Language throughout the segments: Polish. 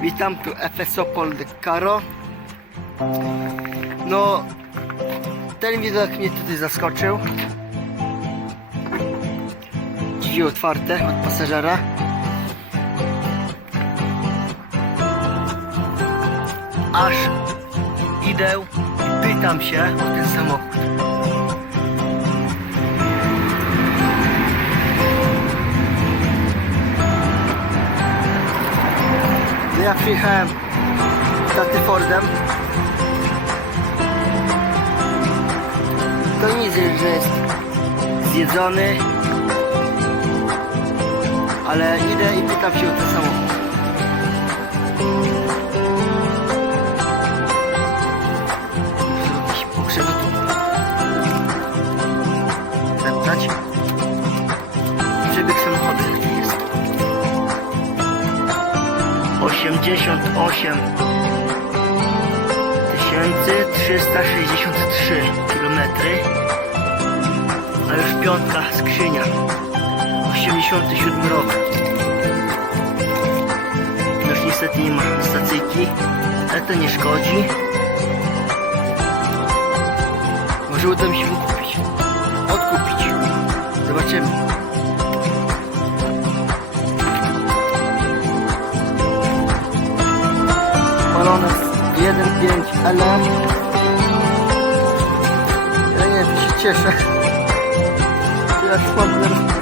Witam tu Efesopol de Caro. No, ten widok mnie tutaj zaskoczył. Drzwi otwarte od pasażera. Aż idę i pytam się o ten samochód. Ja przyjechałem taty Fordem. To nic, że jest zjedzony. Ale idę i pytam się o ten samochód. 88 363 km a już piątka skrzynia. 87 rok. Już niestety nie ma stacyjki ale to nie szkodzi. Może uda mi się wykupić. Odkupić. Zobaczymy 1.5 LM. Ja nie wiem, się cieszę. Ja już mam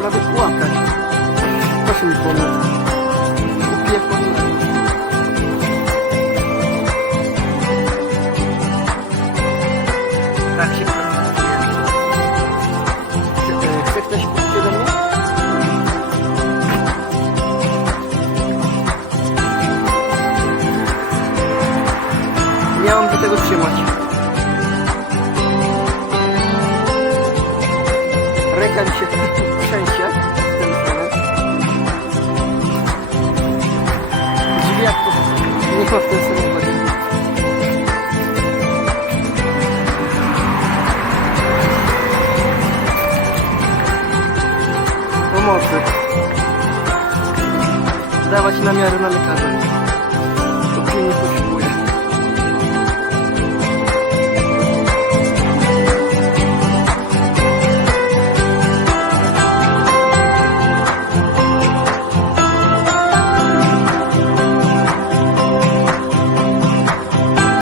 prawie płakać. Proszę mi pomóc. Kupię pomóc. Tak się. Chce- Chce ktoś Nie mam do tego trzymać. Ręka mi się trzęsie jak to nie ma w tym samochodzie. Pomocy. Dawać namiary na lekarza.